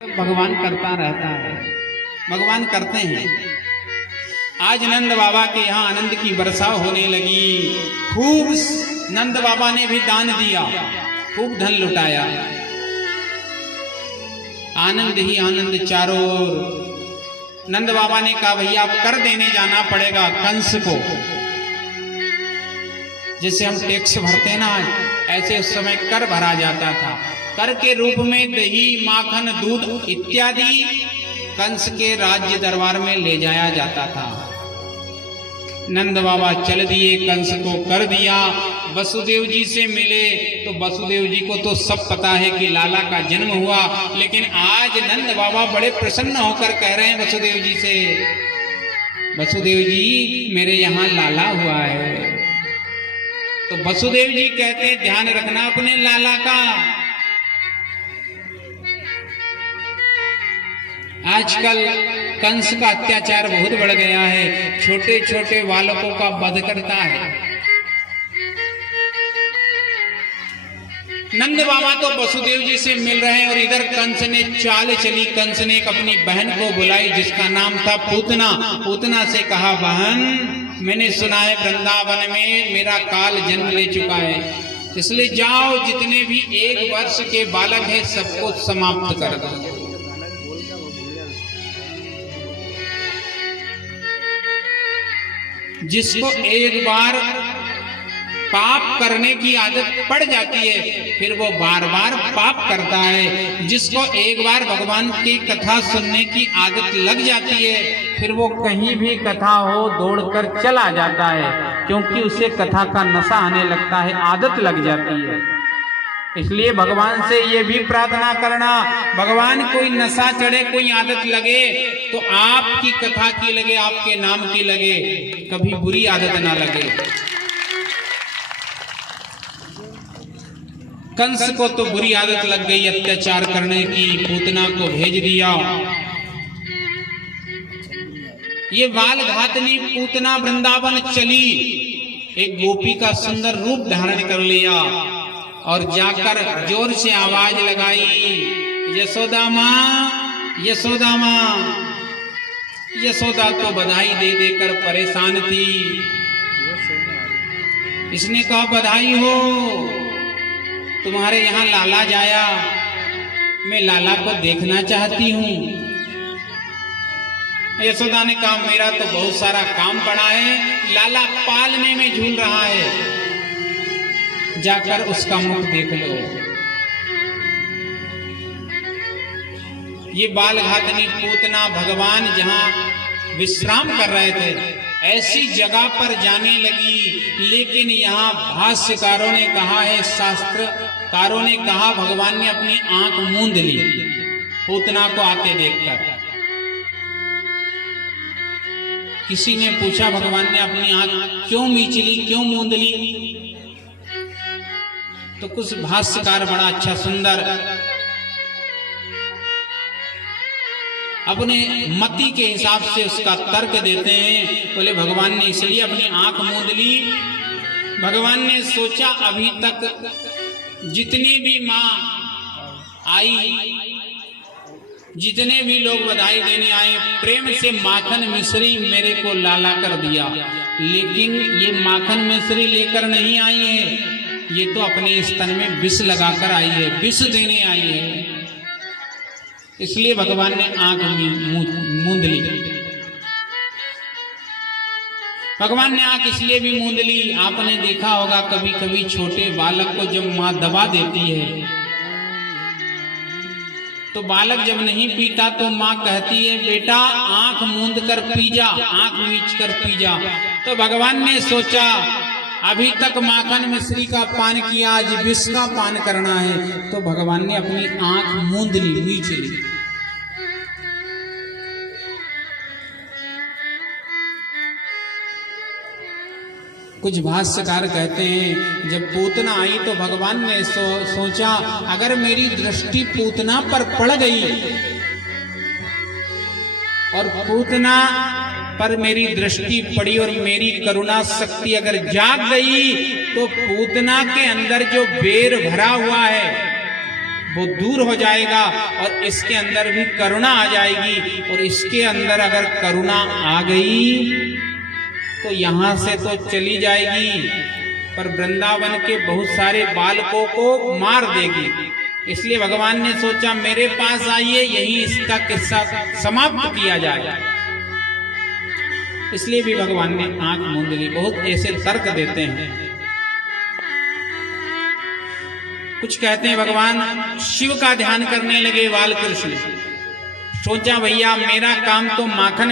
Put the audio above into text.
भगवान करता रहता है, भगवान करते हैं। आज नंद बाबा के यहाँ आनंद की वर्षा होने लगी। खूब नंद बाबा ने भी दान दिया, खूब धन लुटाया, आनंद ही आनंद चारों ओर। नंद बाबा ने कहा भैया आप कर देने जाना पड़ेगा कंस को। जैसे हम टैक्स भरते ना, ऐसे उस समय कर भरा जाता था। कर के रूप में दही, माखन, दूध इत्यादि कंस के राज्य दरबार में ले जाया जाता था। नंद बाबा चल दिए, कंस को कर दिया। वसुदेव जी से मिले तो वसुदेव जी को तो सब पता है कि लाला का जन्म हुआ, लेकिन आज नंद बाबा बड़े प्रसन्न होकर कह रहे हैं वसुदेव जी से, वसुदेव जी मेरे यहाँ लाला हुआ है। तो वसुदेव जी कहते हैं ध्यान रखना अपने लाला का। आजकल कंस का अत्याचार बहुत बढ़ गया है, छोटे छोटे बालकों का वध करता है। नंद बाबा तो वसुदेव जी से मिल रहे हैं और इधर कंस ने चाल चली। कंस ने एक अपनी बहन को बुलाई जिसका नाम था पूतना। पूतना से कहा बहन मैंने सुना है वृंदावन में मेरा काल जन्म ले चुका है, इसलिए जाओ जितने भी 1 वर्ष के बालक हैं सबको समाप्त कर दो। जिसको एक बार पाप करने की आदत पड़ जाती है फिर वो बार बार पाप करता है। जिसको एक बार भगवान की कथा सुनने की आदत लग जाती है फिर वो कहीं भी कथा हो दौड़कर चला जाता है, क्योंकि उसे कथा का नशा आने लगता है, आदत लग जाती है। इसलिए भगवान से ये भी प्रार्थना करना, भगवान कोई नशा चढ़े, कोई आदत लगे तो आपकी कथा की लगे, आपके नाम की लगे, कभी बुरी आदत ना लगे। कंस को तो बुरी आदत लग गई अत्याचार करने की, पूतना को भेज दिया। ये बाल घातनी पूतना वृंदावन चली, एक गोपी का सुंदर रूप धारण कर लिया और जाकर जोर से आवाज लगाई, यशोदा माँ, यशोदा माँ। यशोदा तो बधाई दे देकर परेशान थी। इसने कहा बधाई हो, तुम्हारे यहाँ लाला जाया, मैं लाला को देखना चाहती हूँ। यशोदा ने कहा मेरा तो बहुत सारा काम पड़ा है, लाला पालने में झूल रहा है, जाकर उसका मुख देख लो। ये बाल घातनी पूतना भगवान जहां विश्राम कर रहे थे ऐसी जगह पर जाने लगी, लेकिन यहाँ भाष्यकारों ने कहा है, शास्त्रकारों ने कहा भगवान ने अपनी आंख मूंद ली पूतना को आते देखकर। किसी ने पूछा भगवान ने अपनी आंख क्यों मीच ली, क्यों मूंद ली? तो कुछ भाष्यकार बड़ा अच्छा सुंदर अपने मति के हिसाब से उसका तर्क देते हैं। बोले भगवान ने इसलिए अपनी आंख मूंद ली, भगवान ने सोचा अभी तक जितनी भी माँ आई, जितने भी लोग बधाई देने आए, प्रेम से माखन मिश्री मेरे को लाला कर दिया, लेकिन ये माखन मिश्री लेकर नहीं आई है, ये तो अपने स्तन में विष लगाकर आई है, विष देने आई है। इसलिए भगवान ने आंख मूंद ली। भगवान ने आंख इसलिए भी मूंद ली, आपने देखा होगा कभी कभी छोटे बालक को जब माँ दबा देती है तो बालक जब नहीं पीता तो माँ कहती है बेटा आंख मूंद कर पी जा, आंख मीच कर पी जा। तो भगवान ने सोचा अभी तक माखन मिश्री का पान किया, आज विष का पान करना है, तो भगवान ने अपनी आंख मूंद ली, मीच ली। कुछ भाष्यकार कहते हैं जब पूतना आई तो भगवान ने सोचा अगर मेरी दृष्टि पूतना पर पड़ गई और पूतना पर मेरी दृष्टि पड़ी और मेरी करुणा शक्ति अगर जाग गई तो पूतना के अंदर जो बेर भरा हुआ है वो दूर हो जाएगा और इसके अंदर भी करुणा आ जाएगी। और इसके अंदर अगर करुणा आ गई तो यहां से तो चली जाएगी, पर वृंदावन के बहुत सारे बालकों को मार देगी। इसलिए भगवान ने सोचा मेरे पास आइए, यहीं इसका किस्सा समाप्त किया जाए। इसलिए भी भगवान ने आंख मूंद ली। बहुत ऐसे तर्क देते हैं। कुछ कहते हैं भगवान शिव का ध्यान करने लगे बालकृष्ण। सोचा भैया मेरा काम तो माखन